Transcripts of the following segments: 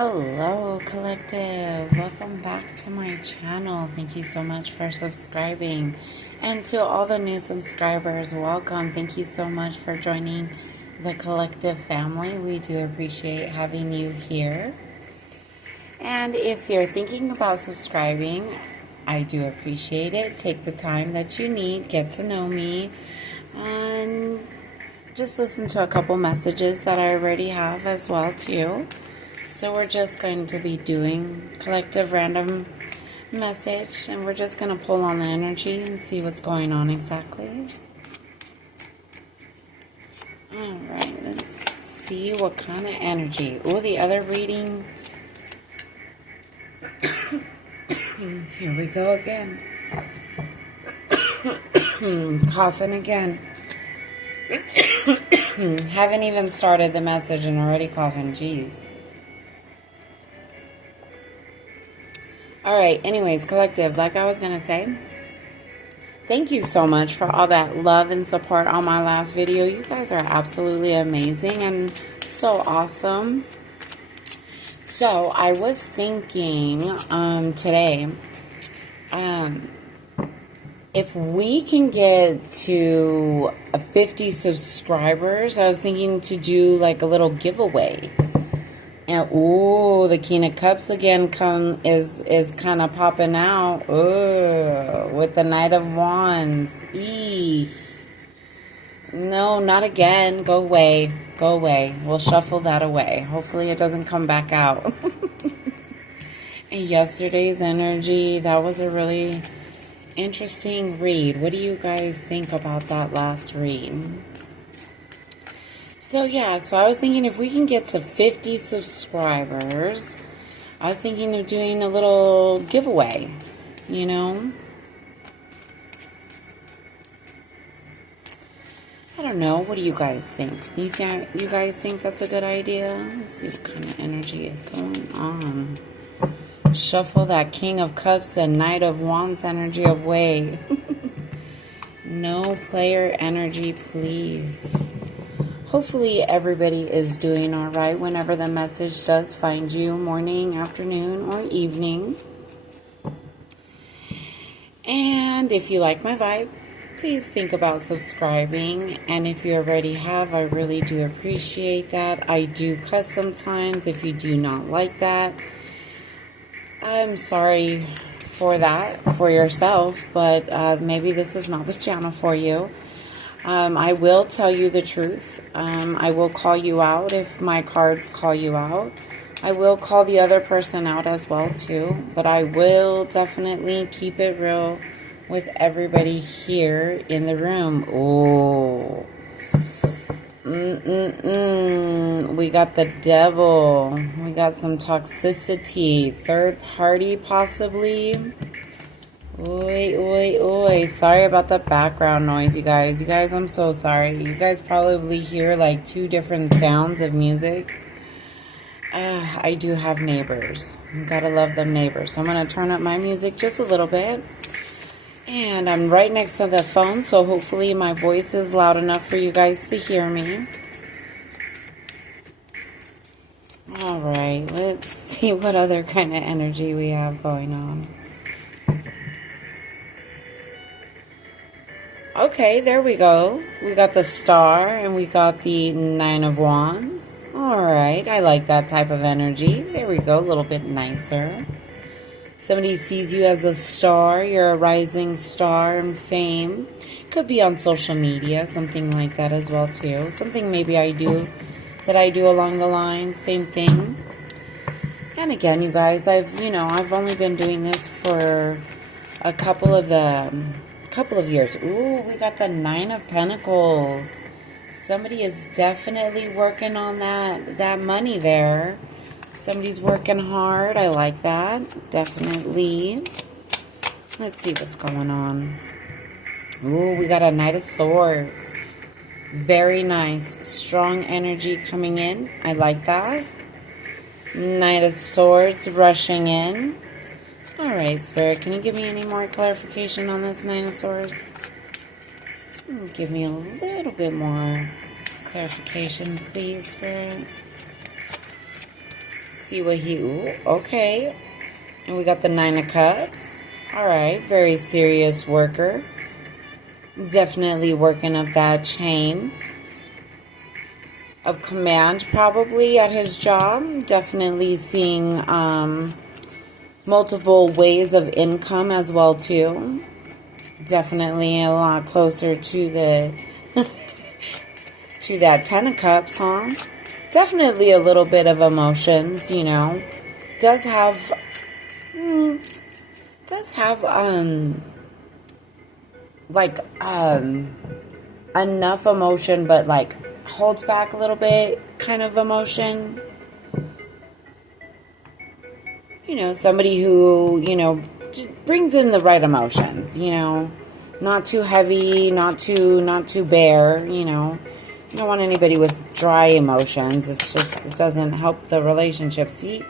Hello, collective. Welcome back to my channel. Thank you so much for subscribing. And to all the new subscribers, welcome. Thank you so much for joining the collective family. We do appreciate having you here. And if you're thinking about subscribing, I do appreciate it. Take the time that you need, get to know me, and just listen to a couple messages that I already have as well too. So we're just going to be doing collective random message, and we're just going to pull on the energy and see what's going on exactly. Alright, let's see what kind of energy. Oh, the other reading. Here we go again. Coughing again. Haven't even started the message and already coughing. Jeez. Alright, anyways, collective, like I was going to say, thank you so much for all that love and support on my last video. You guys are absolutely amazing and so awesome. So, I was thinking today, if we can get to 50 subscribers, I was thinking to do like a little giveaway. And ooh, the King of Cups again is kind of popping out. Ooh, with the Knight of Wands. Eesh. No, not again. Go away. Go away. We'll shuffle that away. Hopefully it doesn't come back out. And yesterday's energy, that was a really interesting read. What do you guys think about that last read? So yeah, so I was thinking if we can get to 50 subscribers, I was thinking of doing a little giveaway, you know? I don't know, what do you guys think? You guys think that's a good idea? Let's see what kind of energy is going on. Shuffle that King of Cups and Knight of Wands energy away. No player energy, please. Hopefully everybody is doing all right whenever the message does find you, morning, afternoon, or evening. And if you like my vibe, please think about subscribing. And if you already have, I really do appreciate that. I do cuss sometimes if you do not like that. I'm sorry for that, for yourself, but maybe this is not the channel for you. I will tell you the truth. I will call you out if my cards call you out. I will call the other person out as well too. But I will definitely keep it real with everybody here in the room. Oh. We got the devil. We got some toxicity. Third party possibly. Oi, oi, oi. Sorry about the background noise, you guys. You guys, I'm so sorry. You guys probably hear like two different sounds of music. I do have neighbors. You gotta love them neighbors. So I'm gonna turn up my music just a little bit. And I'm right next to the phone, so hopefully my voice is loud enough for you guys to hear me. Alright, let's see what other kind of energy we have going on. Okay, there we go. We got the Star and we got the Nine of Wands. Alright, I like that type of energy. There we go, a little bit nicer. Somebody sees you as a star. You're a rising star in fame. Could be on social media, something like that as well too. Something maybe I do along the line, same thing. And again, you guys, I've only been doing this for a couple of years. Ooh, we got the Nine of Pentacles. Somebody is definitely working on that money there. Somebody's working hard. I like that. Definitely. Let's see what's going on. Ooh, we got a Knight of Swords. Very nice. Strong energy coming in. I like that. Knight of Swords rushing in. Alright, Spirit, can you give me any more clarification on this Nine of Swords? Give me a little bit more clarification, please, Spirit. see what he... Ooh, okay. And we got the Nine of Cups. Alright, very serious worker. Definitely working up that chain of command probably at his job. Definitely seeing multiple ways of income as well too. Definitely a lot closer to the to that Ten of Cups, huh? Definitely a little bit of emotions, you know. Does have like enough emotion, but like holds back a little bit kind of emotion. You know, somebody who, you know, just brings in the right emotions, you know. Not too heavy, not too bare, you know. You don't want anybody with dry emotions. It's just, it doesn't help the relationship. See?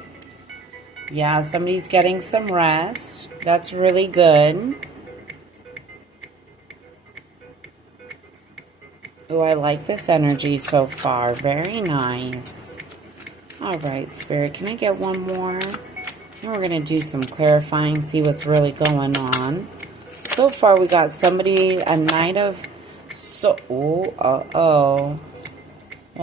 Yeah, somebody's getting some rest. That's really good. Oh, I like this energy so far. Very nice. All right, Spirit, can I get one more? And we're going to do some clarifying, see what's really going on. So far, we got somebody, a Knight of... Well,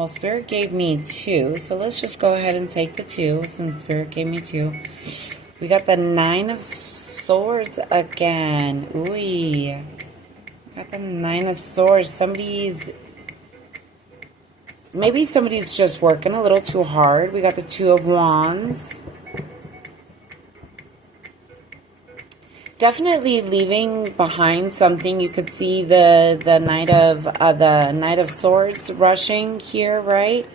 Spirit gave me 2, so let's just go ahead and take the 2, since Spirit gave me 2. We got the Nine of Swords again. Ooh. Got the Nine of Swords. Maybe somebody's just working a little too hard. We got the Two of Wands. Definitely leaving behind something. You could see the Knight of Swords rushing here, right?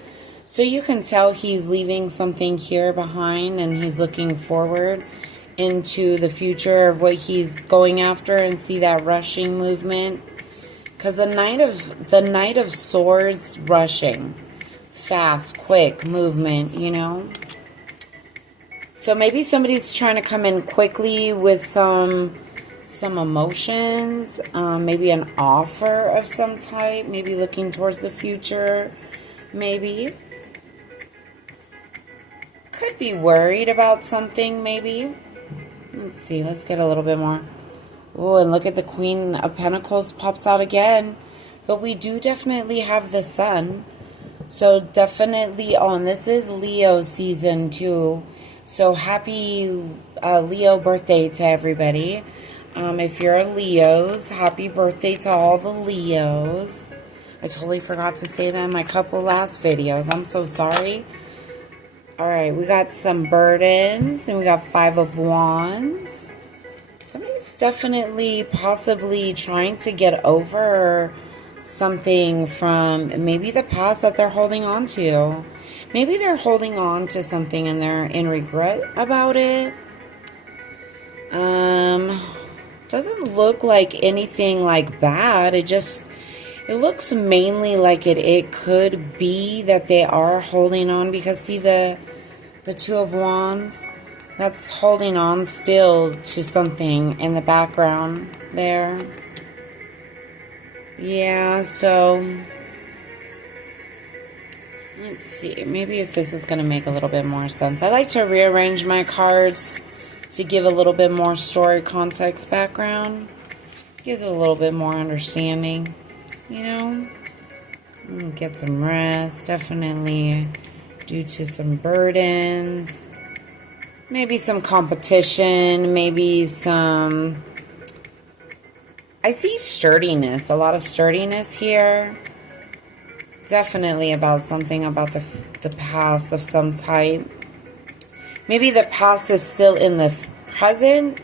So you can tell he's leaving something here behind, and he's looking forward into the future of what he's going after, and see that rushing movement. Because the Knight of Swords rushing, fast, quick movement, you know. So maybe somebody's trying to come in quickly with some emotions, maybe an offer of some type, maybe looking towards the future, maybe. Could be worried about something, maybe. Let's see, let's get a little bit more. Oh, and look at the Queen of Pentacles pops out again. But we do definitely have the Sun. So definitely on, this is Leo season too. So happy Leo birthday to everybody. If you're Leos, happy birthday to all the Leos. I totally forgot to say that in my couple last videos. I'm so sorry. Alright, we got some burdens, and we got Five of Wands. Somebody's definitely possibly trying to get over something from maybe the past that they're holding on to. Maybe they're holding on to something and they're in regret about it. Doesn't look like anything like bad. It looks mainly like it could be that they are holding on, because see the Two of Wands, that's holding on still to something in the background there. Yeah, so let's see. Maybe if this is going to make a little bit more sense. I like to rearrange my cards to give a little bit more story, context, background. Gives it a little bit more understanding, you know. Get some rest, definitely due to some burdens. Maybe some competition, maybe some... I see sturdiness, a lot of sturdiness here. Definitely about something about the past of some type. Maybe the past is still in the present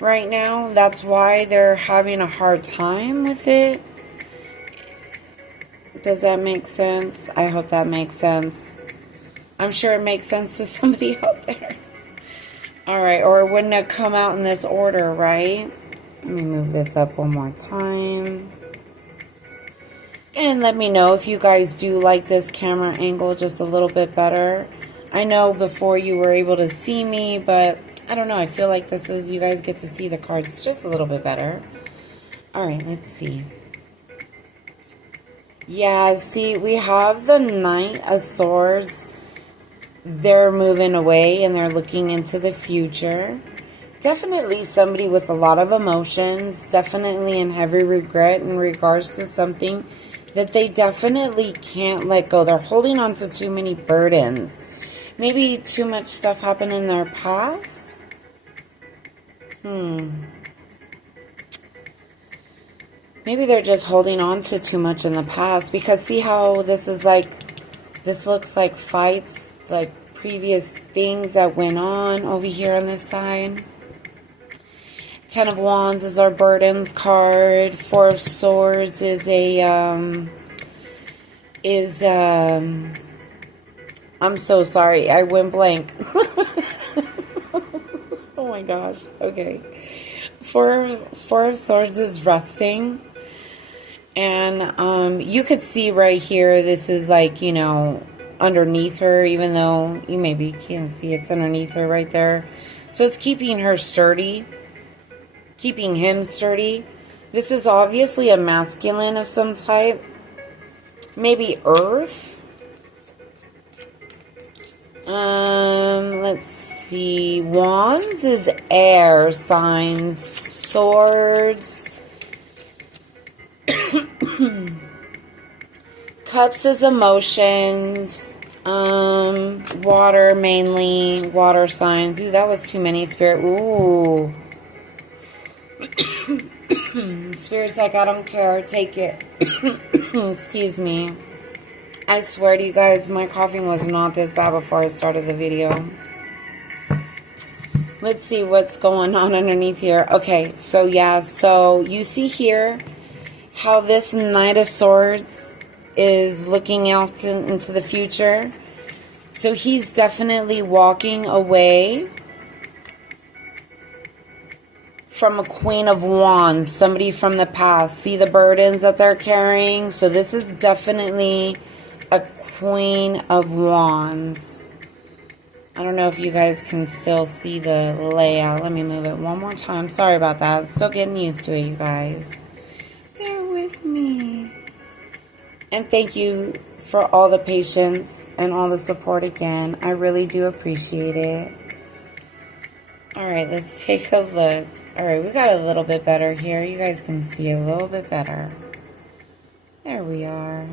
right now. That's why they're having a hard time with it. Does that make sense? I hope that makes sense. I'm sure it makes sense to somebody out there. Alright, or it wouldn't have come out in this order, right? Let me move this up one more time. And let me know if you guys do like this camera angle just a little bit better. I know before you were able to see me, but I don't know. I feel like this is, you guys get to see the cards just a little bit better. Alright, let's see. Yeah, see, we have the Knight of Swords. they're moving away and they're looking into the future. Definitely somebody with a lot of emotions, definitely in heavy regret in regards to something that they definitely can't let go. They're holding on to too many burdens. Maybe too much stuff happened in their past. Maybe they're just holding on to too much in the past, because see how this is like, this looks like fights, like previous things that went on over here on this side. 10 of Wands is our burdens card. 4 of Swords is I'm so sorry, I went blank. Oh my gosh, okay. Four of Swords is resting. And you could see right here, this is like, you know, underneath her, even though you maybe can't see it's underneath her right there. So it's keeping her sturdy, keeping him sturdy. This is obviously a masculine of some type. Maybe Earth. Let's see. Wands is air signs. Swords. Cups is emotions. Water, mainly water signs. Ooh, that was too many, Spirit. Ooh. Spirit's like, I don't care, take it. Excuse me. I swear to you guys, my coughing was not this bad before I started the video. Let's see what's going on underneath here. Okay, so yeah, so you see here how this Knight of Swords is looking out into the future. So he's definitely walking away from a Queen of Wands, somebody from the past. See the burdens that they're carrying? So this is definitely a Queen of Wands. I don't know if you guys can still see the layout. Let me move it one more time. Sorry about that. Still getting used to it, you guys. Bear with me. And thank you for all the patience and all the support again. I really do appreciate it. Alright, let's take a look. Alright, we got a little bit better here. You guys can see a little bit better. There we are.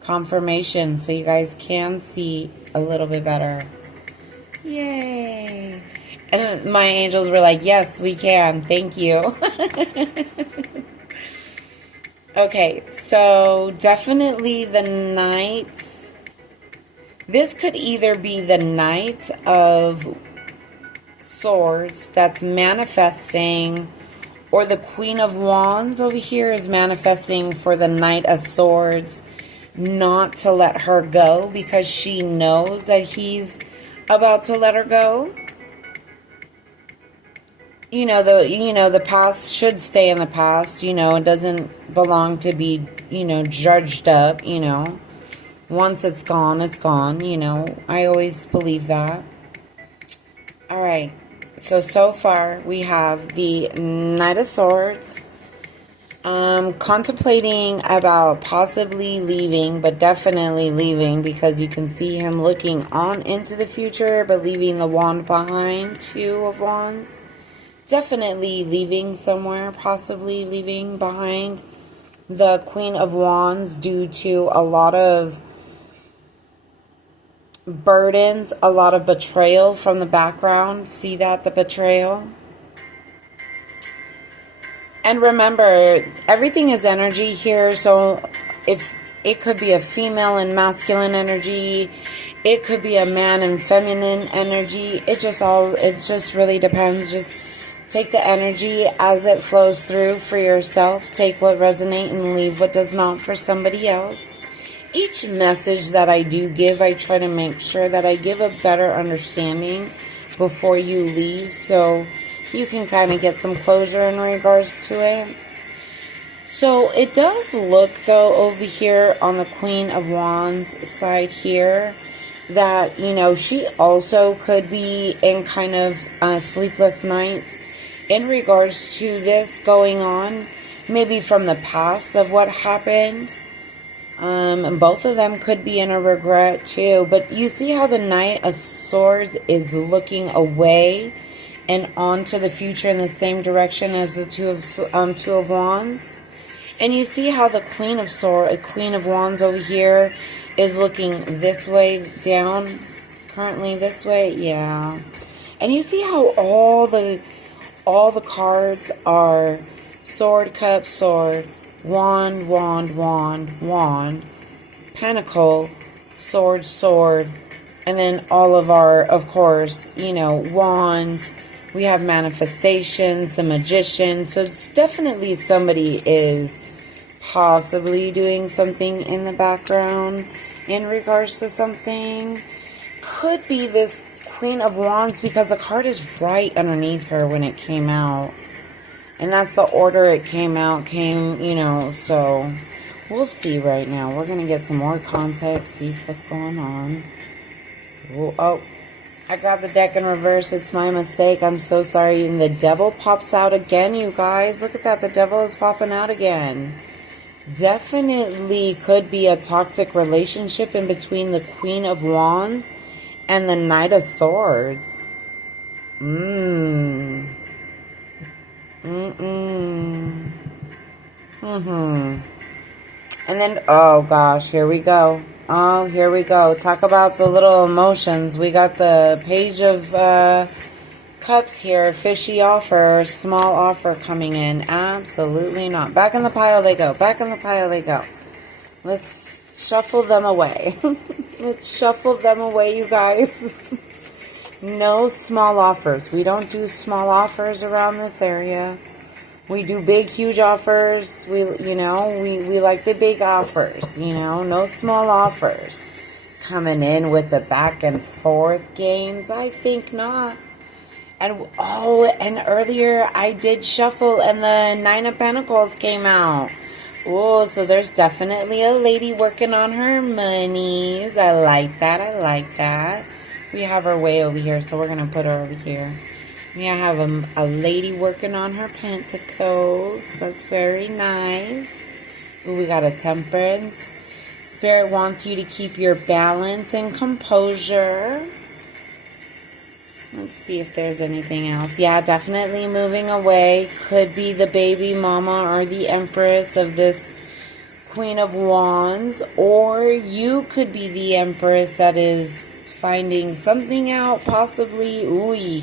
Confirmation, so you guys can see a little bit better. Yay! And my angels were like, yes, we can. Thank you. Okay, so definitely the Knight. This could either be the Knight of Swords that's manifesting, or the Queen of Wands over here is manifesting for the Knight of Swords not to let her go, because she knows that he's about to let her go. The past should stay in the past. It doesn't belong to be, judged up. Once it's gone, it's gone. I always believe that. All right. So far we have the Knight of Swords, contemplating about possibly leaving, but definitely leaving, because you can see him looking on into the future, but leaving the wand behind. 2 of Wands. Definitely leaving somewhere, possibly leaving behind the Queen of Wands due to a lot of burdens, a lot of betrayal from the background. See that, the betrayal? And remember, everything is energy here, so if it could be a female and masculine energy, it could be a man and feminine energy. It just really depends. Just take the energy as it flows through for yourself. Take what resonates and leave what does not for somebody else. Each message that I do give, I try to make sure that I give a better understanding before you leave, so you can kind of get some closure in regards to it. So it does look, though, over here on the Queen of Wands side here, that, she also could be in kind of sleepless nights in regards to this going on, maybe from the past of what happened. And both of them could be in a regret too. But you see how the Knight of Swords is looking away and on to the future in the same direction as the Two of Wands. And you see how the Queen of Wands over here is looking this way down, currently this way, yeah. And you see how all the cards are Sword, Cup, Sword, Wand, Wand, Wand, Wand, Pentacle, Sword, Sword, and then all of our, of course, you know, Wands. We have manifestations, the Magician. So it's definitely somebody is possibly doing something in the background in regards to something. Could be this Queen of Wands because the card is right underneath her when it came out. And that's the order it came out, you know, so we'll see right now. We're going to get some more context, see what's going on. Oh, I grabbed the deck in reverse. It's my mistake. I'm so sorry. And the Devil pops out again, you guys. Look at that. The Devil is popping out again. Definitely could be a toxic relationship in between the Queen of Wands and the Knight of Swords. And then, oh gosh, here we go. Oh, here we go. Talk about the little emotions. We got the Page of Cups here. Fishy offer, small offer coming in. Absolutely not. Back in the pile they go. Back in the pile they go. Let's shuffle them away. Let's shuffle them away, you guys. No small offers. We don't do small offers around this area. We do big, huge offers. We like the big offers, you know, no small offers. Coming in with the back and forth games, I think not. And, and earlier I did shuffle and the Nine of Pentacles came out. Oh, so there's definitely a lady working on her monies. I like that. I like that. We have her way over here, so we're going to put her over here. We have a lady working on her pentacles. That's very nice. Ooh, we got a Temperance. Spirit wants you to keep your balance and composure. Let's see if there's anything else. Yeah, definitely moving away. Could be the baby mama or the Empress of this Queen of Wands. Or you could be the Empress that is finding something out, possibly. Ooh,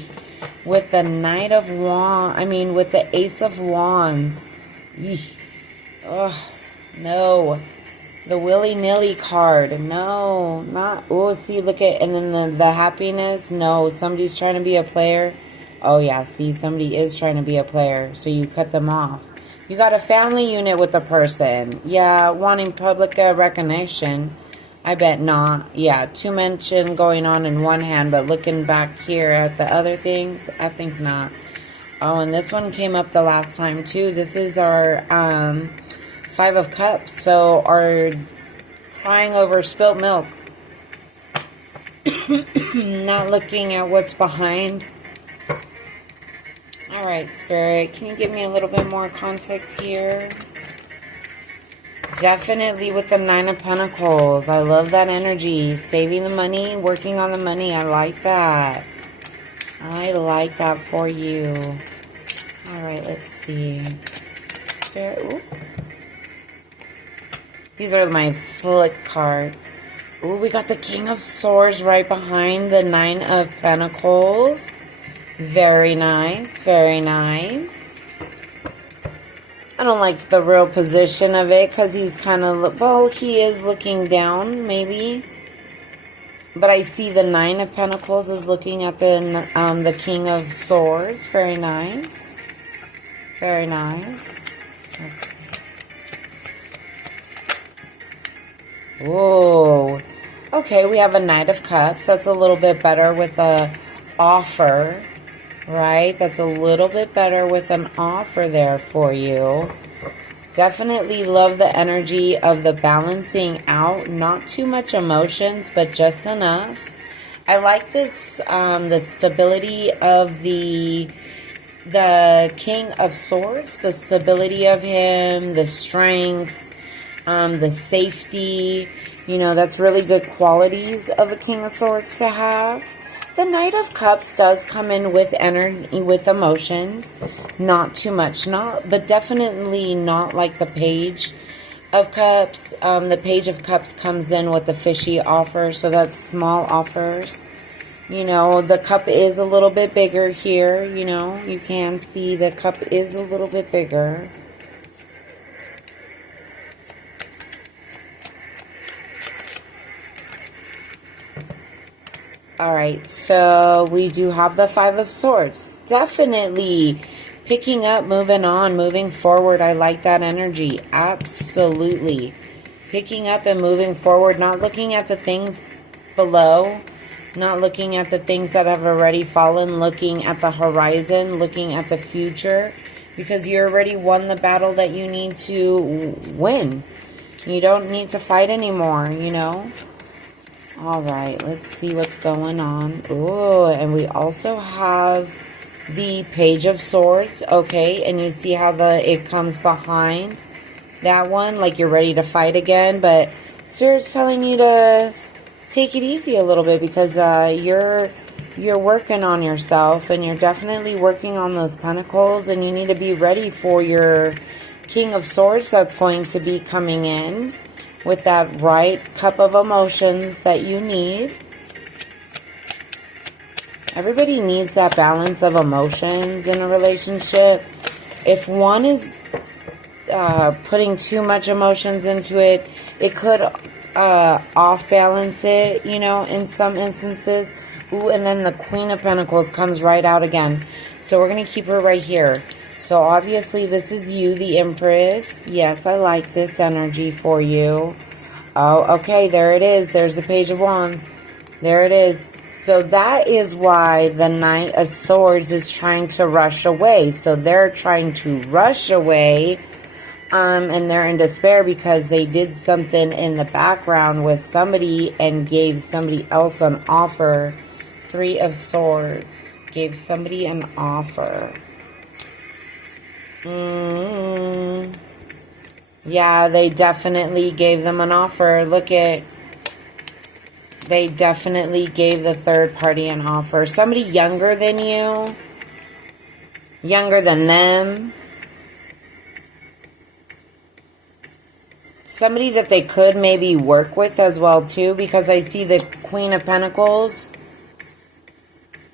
with the Knight of Wands. I mean, with the Ace of Wands. Eesh. Ugh, no. The willy-nilly card. No, not. Oh, see, look at, and then the happiness. No, somebody's trying to be a player. Oh, yeah, see, somebody is trying to be a player. So you cut them off. You got a family unit with the person. Yeah, wanting public recognition. I bet not. Yeah, two mention going on in one hand, but looking back here at the other things, I think not. Oh, and this one came up the last time, too. This is our, Five of Cups, so are crying over spilt milk. Not looking at what's behind. Alright, Spirit, can you give me a little bit more context here? Definitely with the Nine of Pentacles. I love that energy. Saving the money, working on the money. I like that. I like that for you. Alright, let's see. Spirit, ooh. These are my slick cards. Ooh, we got the King of Swords right behind the Nine of Pentacles. Very nice. Very nice. I don't like the real position of it because he's kind of... Well, he is looking down, maybe. But I see the Nine of Pentacles is looking at the King of Swords. Very nice. Very nice. Let's see. Whoa. Okay, we have a Knight of Cups. That's a little bit better with a offer, right? That's a little bit better with an offer there for you. Definitely love the energy of the balancing out. Not too much emotions, but just enough. I like this, the stability of the King of Swords. The stability of him, the strength. the safety, that's really good qualities of a King of Swords to have. The Knight of Cups does come in with energy, with emotions, not too much, but definitely not like the Page of Cups. The Page of Cups comes in with the fishy offer, so that's small offers. The cup is a little bit bigger here, you can see the cup is a little bit bigger. Alright, so we do have the Five of Swords. Definitely picking up, moving on, moving forward. I like that energy. Absolutely. Picking up and moving forward, not looking at the things below, not looking at the things that have already fallen, looking at the horizon, looking at the future, because you already won the battle that you need to win. You don't need to fight anymore, Alright, let's see what's going on. Oh, and we also have the Page of Swords, okay, and you see how it comes behind that one, like you're ready to fight again, but Spirit's telling you to take it easy a little bit, because you're working on yourself, and you're definitely working on those pentacles, and you need to be ready for your King of Swords that's going to be coming in with that right cup of emotions that you need. Everybody needs that balance of emotions in a relationship. If one is putting too much emotions into it, it could off balance it, in some instances. Ooh, and then the Queen of Pentacles comes right out again. So we're going to keep her right here. So obviously this is you, the Empress. Yes, I like this energy for you. Oh, okay, there it is. There's the Page of Wands. There it is. So that is why the Knight of Swords is trying to rush away. So they're trying to rush away, and they're in despair because they did something in the background with somebody and gave somebody else an offer. Three of Swords gave somebody an offer. Yeah, they definitely gave them an offer. They definitely gave the third party an offer. Somebody younger than you. Younger than them. Somebody that they could maybe work with as well too, because I see the Queen of Pentacles.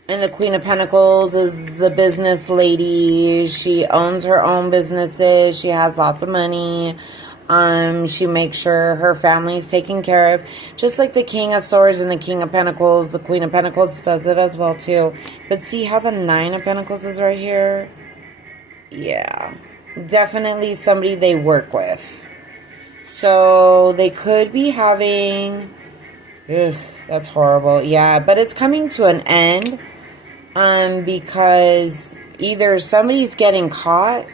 And the Queen of Pentacles is the business lady. She owns her own businesses. She has lots of money. She makes sure her family is taken care of. Just like the King of Swords and the King of Pentacles, the Queen of Pentacles does it as well too. But see how the Nine of Pentacles is right here? Yeah. Definitely somebody they work with. So they could be having... Ugh, that's horrible. Yeah, but it's coming to an end. Because either somebody's getting caught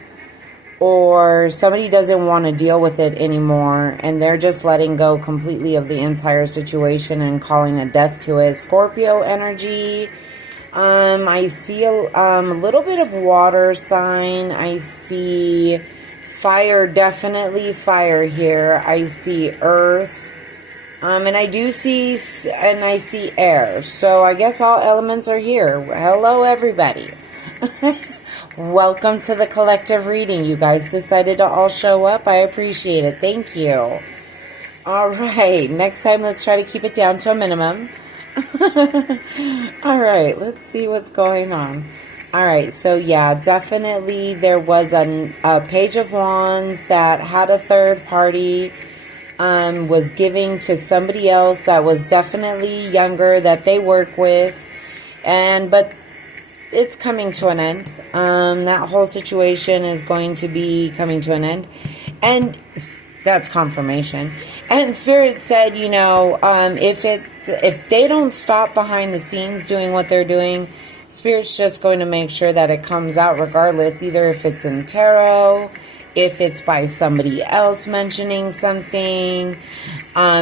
or somebody doesn't want to deal with it anymore, and they're just letting go completely of the entire situation and calling a death to it. Scorpio energy. I see a little bit of water sign. I see fire, definitely fire here. I see earth. And I do see, and I see air. So I guess all elements are here. Hello, everybody. Welcome to the collective reading. You guys decided to all show up. I appreciate it. Thank you. All right. Next time, let's try to keep it down to a minimum. All right. Let's see what's going on. All right. So, yeah, definitely there was a Page of Wands that had a third party. Was giving to somebody else that was definitely younger that they work with, but it's coming to an end. That whole situation is going to be coming to an end, and that's confirmation. And Spirit said, if they don't stop behind the scenes doing what they're doing, Spirit's just going to make sure that it comes out regardless, either if it's in tarot, if it's by somebody else mentioning something,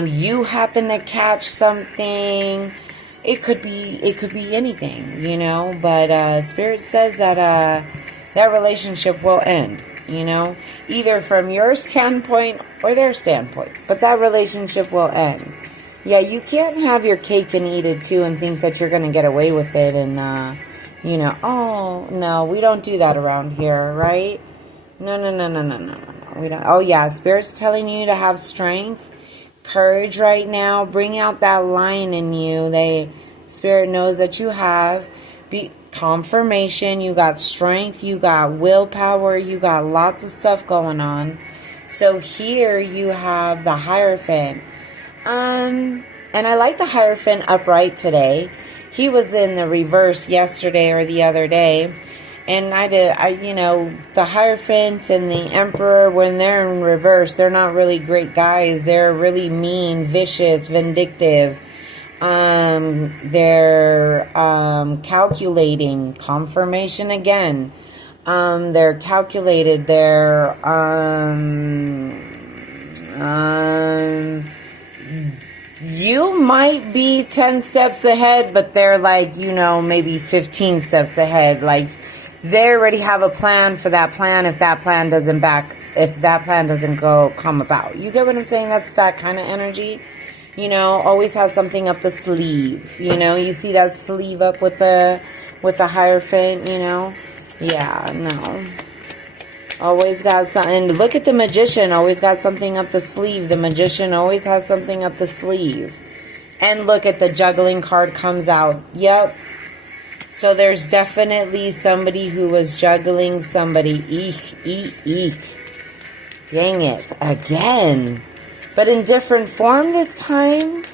you happen to catch something. It could be anything, but Spirit says that that relationship will end. either from your standpoint or their standpoint. But that relationship will end. Yeah, you can't have your cake and eat it too and think that you're going to get away with it and, oh, no, we don't do that around here, right? No. We don't. Oh, yeah, Spirit's telling you to have strength, courage right now. Bring out that lion in you. Spirit knows that you have confirmation. You got strength. You got willpower. You got lots of stuff going on. So here you have the Hierophant. And I like the Hierophant upright today. He was in the reverse yesterday or the other day. And the Hierophant and the Emperor, when they're in reverse, they're not really great guys. They're really mean, vicious, vindictive. They're calculating. Confirmation again. They're calculated. They're you might be 10 steps ahead, but they're like, maybe 15 steps ahead. Like, they already have a plan for that plan if that plan doesn't come about. You get what I'm saying? That's that kind of energy. Always have something up the sleeve. You see that sleeve up with the Hierophant, Yeah, no. Always got something. Look at the Magician. Always got something up the sleeve. The Magician always has something up the sleeve. And look at the Juggling card comes out. Yep. So there's definitely somebody who was juggling somebody. Eek. Dang it. Again. But in different form this time.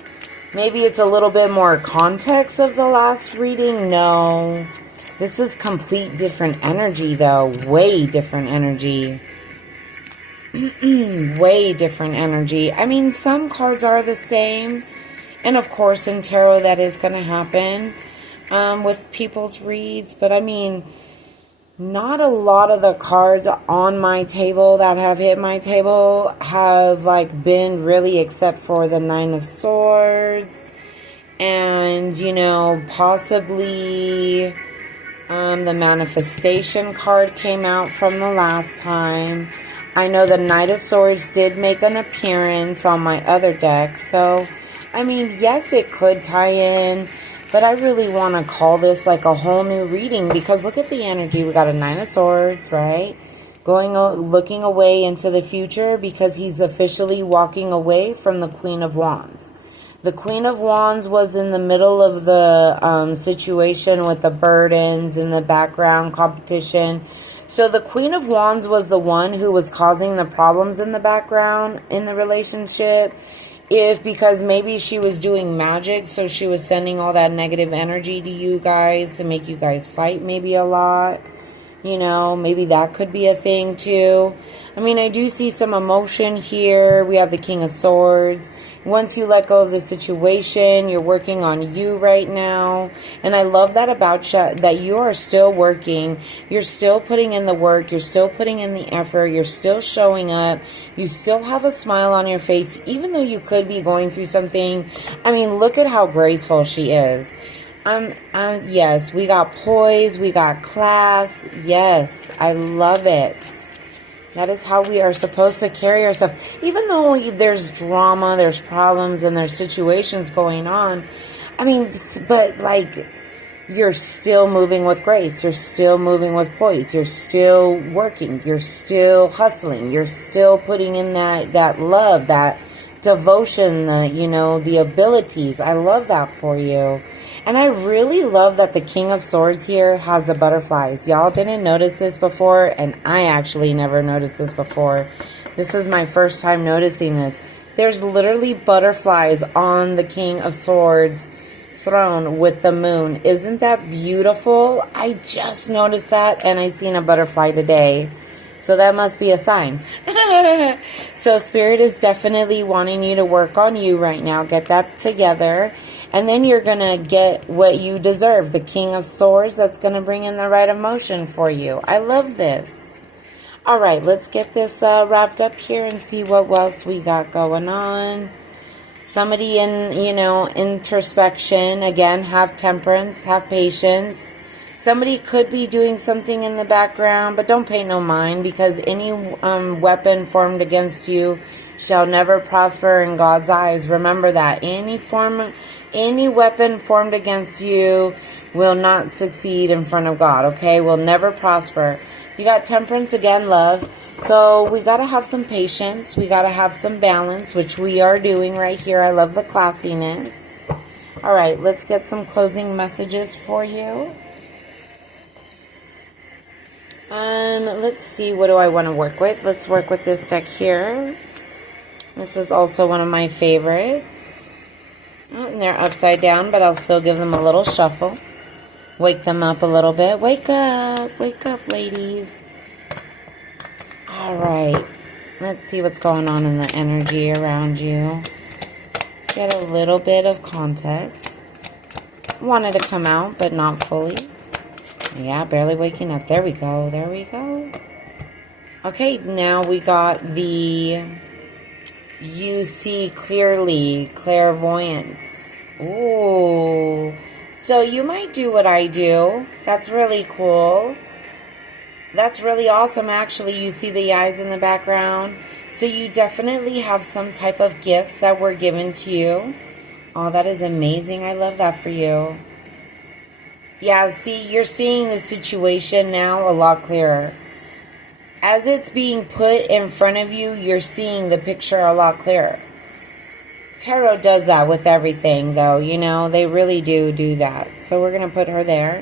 Maybe it's a little bit more context of the last reading. No. This is complete different energy, though. Way different energy. Way different energy. I mean, some cards are the same. And, of course, in tarot, that is going to happen with people's reads. But, I mean, not a lot of the cards on my table that have hit my table have, been really, except for the Nine of Swords. And, possibly... the Manifestation card came out from the last time. I know the Knight of Swords did make an appearance on my other deck. So, I mean, yes, it could tie in. But I really want to call this like a whole new reading. Because look at the energy. We got a Nine of Swords, right? Looking away into the future. Because he's officially walking away from the Queen of Wands. The Queen of Wands was in the middle of the situation with the burdens and the background competition. So the Queen of Wands was the one who was causing the problems in the background in the relationship. Because maybe she was doing magic, so she was sending all that negative energy to you guys to make you guys fight maybe a lot. Maybe that could be a thing too. I mean, I do see some emotion here. We have the King of Swords. Once you let go of the situation, you're working on you right now. And I love that about you, that you are still working. You're still putting in the work. You're still putting in the effort. You're still showing up. You still have a smile on your face, even though you could be going through something. I mean, look at how graceful she is. Yes, we got poise, we got class. Yes, I love it. That is how we are supposed to carry ourselves. Even though there's drama, there's problems, and there's situations going on. I mean, but you're still moving with grace. You're still moving with poise. You're still working. You're still hustling. You're still putting in that love, that devotion, the abilities. I love that for you. And I really love that the King of Swords here has the butterflies. Y'all didn't notice this before, and I actually never noticed this before. This is my first time noticing this. There's literally butterflies on the King of Swords throne with the moon. Isn't that beautiful? I just noticed that, and I seen a butterfly today. So that must be a sign. So Spirit is definitely wanting you to work on you right now. Get that together. And then you're going to get what you deserve. The King of Swords, that's going to bring in the right emotion for you. I love this. All right, let's get this wrapped up here and see what else we got going on. Somebody in, introspection. Again, have temperance, have patience. Somebody could be doing something in the background, but don't pay no mind, because any weapon formed against you shall never prosper in God's eyes. Remember that. Any weapon formed against you will not succeed in front of God, okay? Will never prosper. You got temperance again, love. So we got to have some patience. We got to have some balance, which we are doing right here. I love the classiness. All right, let's get some closing messages for you. Let's see, what do I want to work with? Let's work with this deck here. This is also one of my favorites. Oh, and they're upside down, but I'll still give them a little shuffle. Wake them up a little bit. Wake up, ladies. All right, let's see what's going on in the energy around you. Get a little bit of context. Wanted to come out, but not fully. Yeah, barely waking up. There we go. There we go. Okay, now we got the you see clearly, clairvoyance. Ooh. So you might do what I do. That's really cool. That's really awesome, actually. You see the eyes in the background. So you definitely have some type of gifts that were given to you. Oh, that is amazing. I love that for you. Yeah, see, you're seeing the situation now a lot clearer. As it's being put in front of you, you're seeing the picture a lot clearer. Tarot does that with everything, though, you know. They really do that. So we're going to put her there.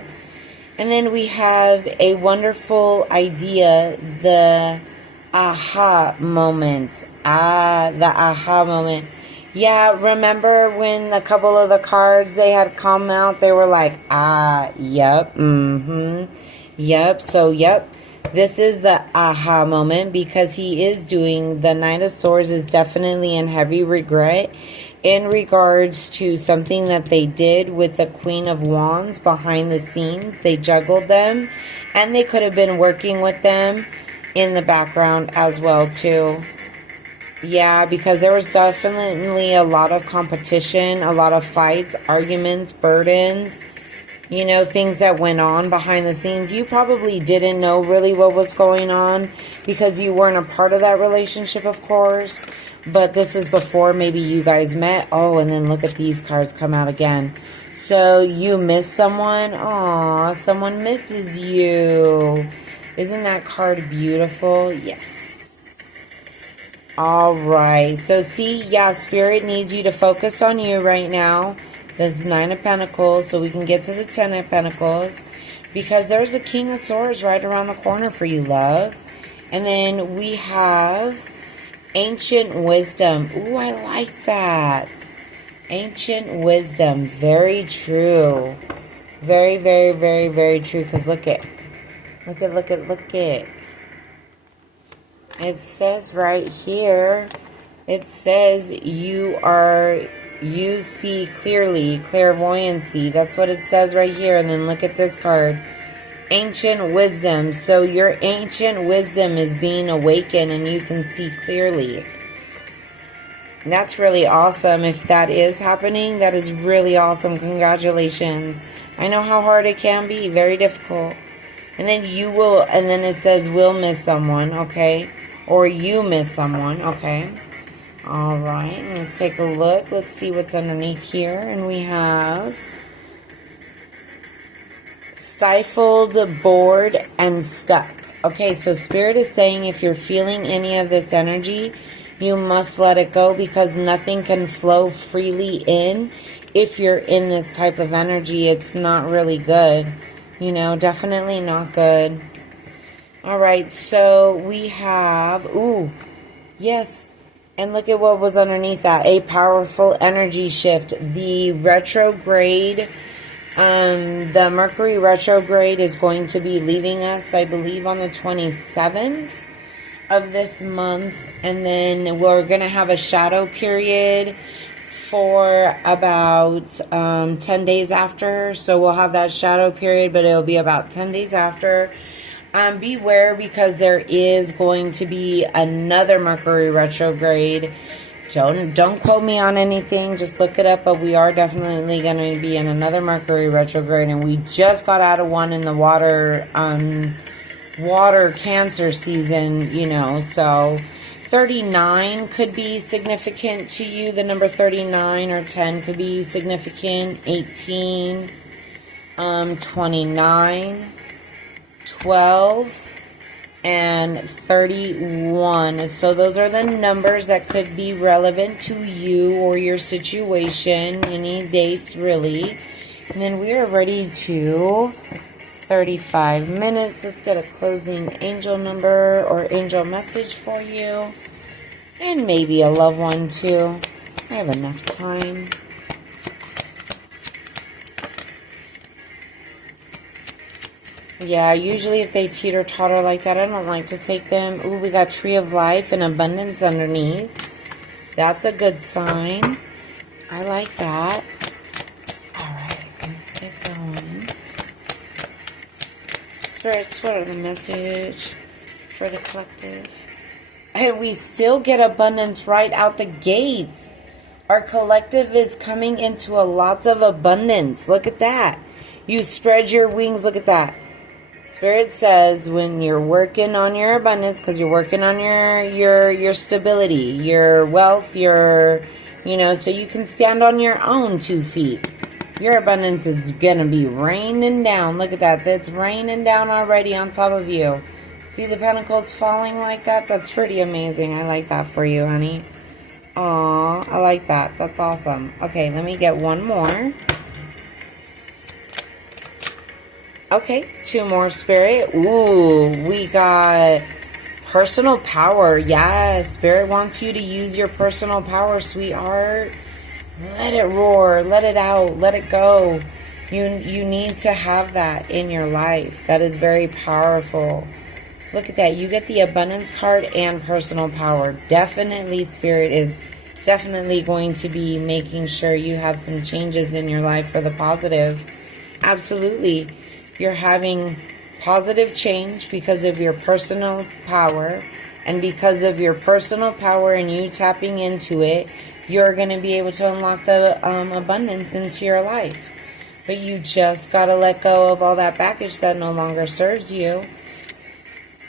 And then we have a wonderful idea, the aha moment. The aha moment. Yeah, remember when a couple of the cards they had come out, they were like, yep, yep, so yep. This is the aha moment, because he is doing, the Knight of Swords is definitely in heavy regret in regards to something that they did with the Queen of Wands behind the scenes. They juggled them, and they could have been working with them in the background as well too. Yeah, because there was definitely a lot of competition, a lot of fights, arguments, burdens, you know, things that went on behind the scenes. You probably didn't know really what was going on because you weren't a part of that relationship, of course. But this is before maybe you guys met. Oh, and then look at these cards come out again. So you miss someone. Aw, someone misses you. Isn't that card beautiful? Yes. Alright, so see, yeah, Spirit needs you to focus on you right now. That's 9 of Pentacles, so we can get to the 10 of Pentacles. Because there's a King of Swords right around the corner for you, love. And then we have Ancient Wisdom. Ooh, I like that. Ancient Wisdom, very true. Very, very, very, very true, because look it. Look it. It says right here, it says you see clearly, clairvoyancy. That's what it says right here. And then look at this card, Ancient Wisdom. So your ancient wisdom is being awakened and you can see clearly. That's really awesome. If that is happening, that is really awesome. Congratulations. I know how hard it can be, very difficult. And then you will, and then it says will miss someone, okay? Or you miss someone, okay? Alright, let's take a look. Let's see what's underneath here. And we have stifled, bored, and stuck. Okay, so Spirit is saying if you're feeling any of this energy, you must let it go, because nothing can flow freely in. If you're in this type of energy, it's not really good. You know, definitely not good. Alright, so we have, ooh, yes, and look at what was underneath that, a powerful energy shift. The retrograde, the Mercury retrograde is going to be leaving us, I believe, on the 27th of this month, and then we're going to have a shadow period for about 10 days after. So we'll have that shadow period, but it'll be about 10 days after. Beware, because there is going to be another Mercury retrograde Don't quote me on anything. Just look it up. But we are definitely going to be in another Mercury retrograde, and we just got out of one in the water Cancer season. You know, so 39 could be significant to you. The number 39 or 10 could be significant. 18, 29, 12. And 31. So those are the numbers that could be relevant to you or your situation. Any dates really. And then we are ready to 35 minutes. Let's get a closing angel number or angel message for you. And maybe a loved one too. I have enough time. Yeah, usually if they teeter-totter like that, I don't like to take them. Ooh, we got Tree of Life and Abundance underneath. That's a good sign. I like that. Alright, let's get going. Spirits, what are the message for the collective? And we still get abundance right out the gates. Our collective is coming into a lot of abundance. Look at that. You spread your wings. Look at that. Spirit says when you're working on your abundance, because you're working on your stability, your wealth, so you can stand on your own 2 feet. Your abundance is going to be raining down. Look at that. That's raining down already on top of you. See the pentacles falling like that? That's pretty amazing. I like that for you, honey. Aw, I like that. That's awesome. Okay, let me get one more. Okay, 2 more, Spirit. Ooh, we got personal power. Yes, Spirit wants you to use your personal power, sweetheart. Let it roar. Let it out. Let it go. You need to have that in your life. That is very powerful. Look at that. You get the abundance card and personal power. Definitely, Spirit is definitely going to be making sure you have some changes in your life for the positive. Absolutely. You're having positive change because of your personal power, and because of your personal power and you tapping into it, you're going to be able to unlock the abundance into your life. But you just got to let go of all that baggage that no longer serves you.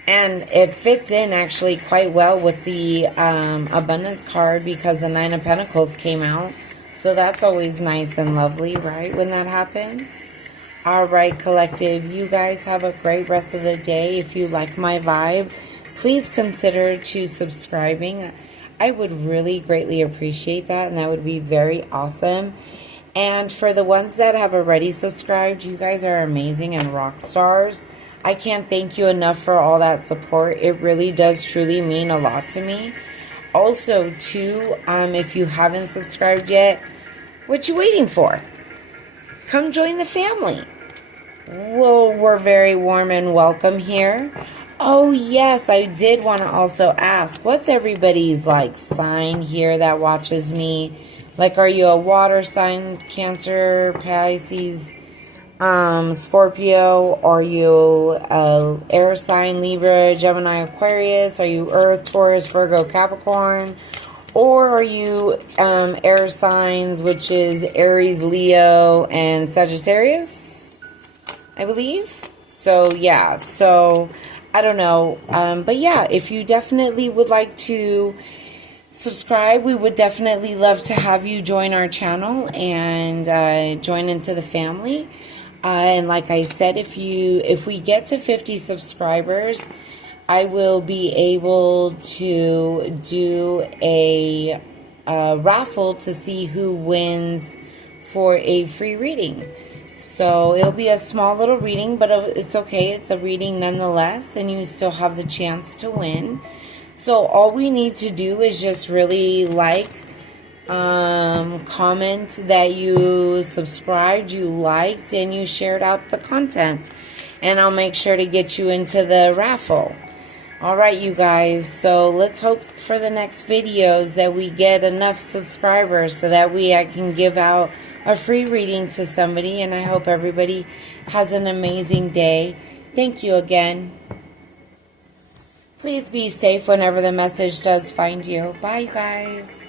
And it fits in actually quite well with the abundance card because the 9 of Pentacles came out. So that's always nice and lovely, right, when that happens? Alright, collective, you guys have a great rest of the day. If you like my vibe, please consider to subscribing. I would really greatly appreciate that, and that would be very awesome. And for the ones that have already subscribed, you guys are amazing and rock stars. I can't thank you enough for all that support. It really does truly mean a lot to me. Also, too, if you haven't subscribed yet, what you waiting for? Come join the family. Well, we're very warm and welcome here. Oh, yes, I did want to also ask, what's everybody's, sign here that watches me? Are you a water sign, Cancer, Pisces, Scorpio? Are you a air sign, Libra, Gemini, Aquarius? Are you Earth, Taurus, Virgo, Capricorn? Or are you air signs, which is Aries, Leo, and Sagittarius, I believe? So, yeah. So, I don't know. But, yeah, if you definitely would like to subscribe, we would definitely love to have you join our channel and join into the family. And like I said, if we get to 50 subscribers, I will be able to do a raffle to see who wins for a free reading. So it'll be a small little reading, but it's okay. It's a reading nonetheless, and you still have the chance to win. So all we need to do is just really comment that you subscribed, you liked, and you shared out the content. And I'll make sure to get you into the raffle. Alright, you guys, so let's hope for the next videos that we get enough subscribers so that I can give out a free reading to somebody, and I hope everybody has an amazing day. Thank you again. Please be safe whenever the message does find you. Bye, you guys.